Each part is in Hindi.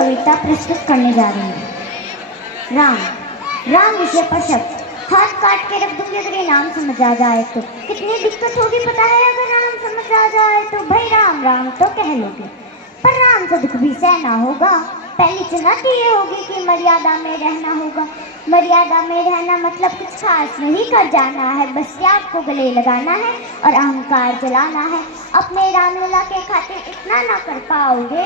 कविता प्रस्तुत करने जा रही हूँ। राम। राम विषय पर शब्द हाथ काट के रख दूंगी अगर ये नाम समझ आ जाए तो। कितनी दिक्कत होगी पता है अगर राम समझ आ जाए तो। भाई राम राम तो कह लोगे पर राम से दुख भी सहना होगा। पहली चुनौती ये होगी कि मर्यादा में रहना होगा। मर्यादा में रहना मतलब कुछ खास नहीं कर जाना है, बस त्याग को गले लगाना है और अहंकार जलाना है। अपने रामलला के खातिर इतना ना कर पाओगे,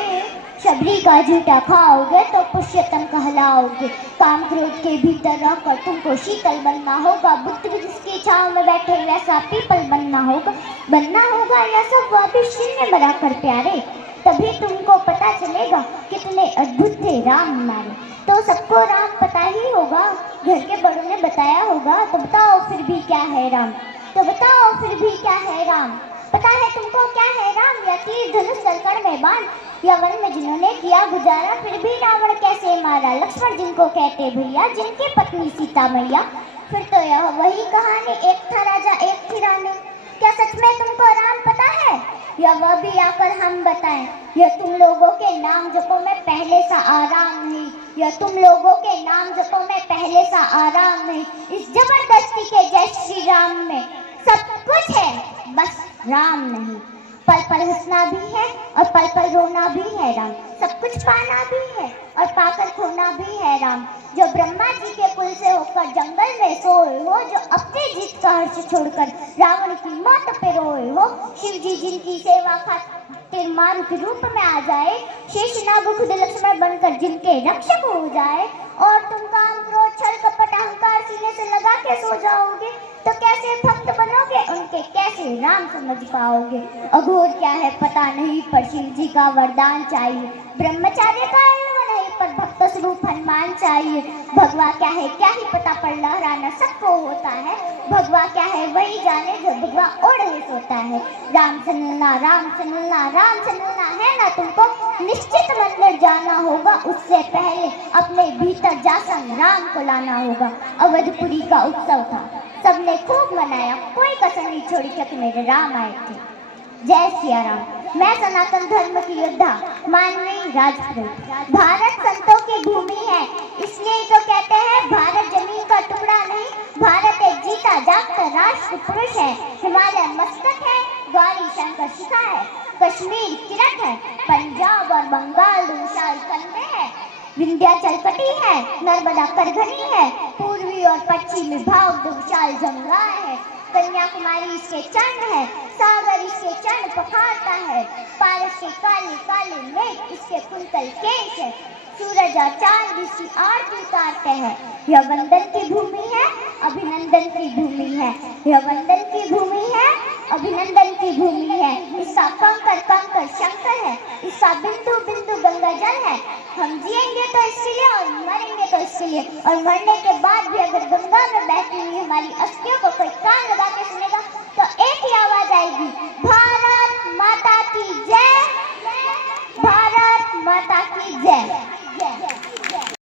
शबरी का झूठा खाओगे तो पुष्यतन कहलाओगे। काम क्रोध के भीतर रहकर तुमको शीतल बनना होगा। बुद्ध भी जिसकी छांव में बैठे वैसा पीपल बनना होगा या सब वापिस शून्य बनाकर प्यारे। तभी तुमको पता चलेगा कितने अद्भुत थे राम हमारे। तो सबको राम पता ही होगा, घर के बड़ों ने बताया होगा। तो बताओ फिर भी क्या है राम, तो बताओ फिर भी क्या है राम। पता है तुमको क्या है राम, या तीर धनुष तलकर में बाण, या वन में जिन्होंने किया गुजारा फिर भी रावण कैसे मारा। लक्ष्मण जिनको कहते भैया, जिनकी पत्नी सीता मैया। फिर तो यह वही कहानी, एक था राजा एक थी रानी। क्या सच में तुमको राम पता है, या वह भी आकर हम बताएं। यह तुम लोगों के नाम जपो में पहले सा आराम नहीं, यह तुम लोगों के नाम जपो में पहले सा आराम नहीं। इस जबरदस्ती के जय श्री राम में सब कुछ है, बस राम नहीं। पल पल हंसना भी है और पल पल रोना भी है राम। सब कुछ पाना भी है और पाकर खोना भी है राम। जो ब्रह्मा जी के कुल से होकर जंगल में सोए हो, जो अपने जीत का हर्ष छोड़कर रावण की मौत पे रोए हो। शिव जी जिनकी सेवा खातिर मारुति रूप में आ जाए, शेषनाग खुद लक्ष्मण बनकर जिनके रक्षक हो जाए। और तुम काम क्रोध छल कपट अहंकार सीने से लगा के सो जाओगे, तो कैसे भक्त बनोगे उनके, कैसे राम समझ पाओगे। अघोर क्या है पता नहीं पर शिव जी का वरदान चाहिए। ब्रह्मचार्य का इल्म नहीं पर भक्त स्वरूप हनुमान चाहिए। भगवा क्या है क्या ही पता पर लहराना सबको होता है। भगवा क्या है वही जाने जो भगवा ओढ़े सोता है। राम से मिलना राम से मिलना राम से मिलना है ना तुमको, निश्चित मंदिर जाना होगा। उससे पहले अपने भीतर जा संग्राम को लाना होगा। अवधपुरी का उत्सव था, सबने खूब मनाया, कोई कसर नहीं छोड़ी क्योंकि मेरे राम आए थे। जय सिया राम। मैं सनातन धर्म की योद्धा मानवी राजपूत। भारत संतों की भूमि है, इसलिए तो कहते हैं भारत जमीन का टुकड़ा नहीं, भारत एक जीता जागता राष्ट्र पुरुष है। हिमालय मस्तक है, ग्वाली शंकर शिखा है, कश्मीर किरत है, पंजाब और बंगाल विशाल कंधे है, विंध्याचल कटी है, नर्मदा करघनी है, पूर्वी और पश्चिमी भाग दो विशाल जंगलाएं है। कन्याकुमारी इसके चरण है, सागर इसके चरण पखारता है, पारस के काले काले मेघ इसके कुंतल केश है। सूरज और चांद इसकी आरती उतारते हैं। यह वंदन की भूमि है, अभिनंदन की भूमि है। यह वंदन की भूमि है, अभिनंदन की भूमि है। इसका कंकर कंकर शंकर है, इसका बिंदु बिंदु गंगा जल है। हम जिएंगे तो इसके लिए और मरेंगे तो इसके लिए, और मरने के बाद भी अगर गंगा में बहती हुई हमारी अस्थियों को कोई कान लगा के सुनेगा तो एक ही आवाज आएगी,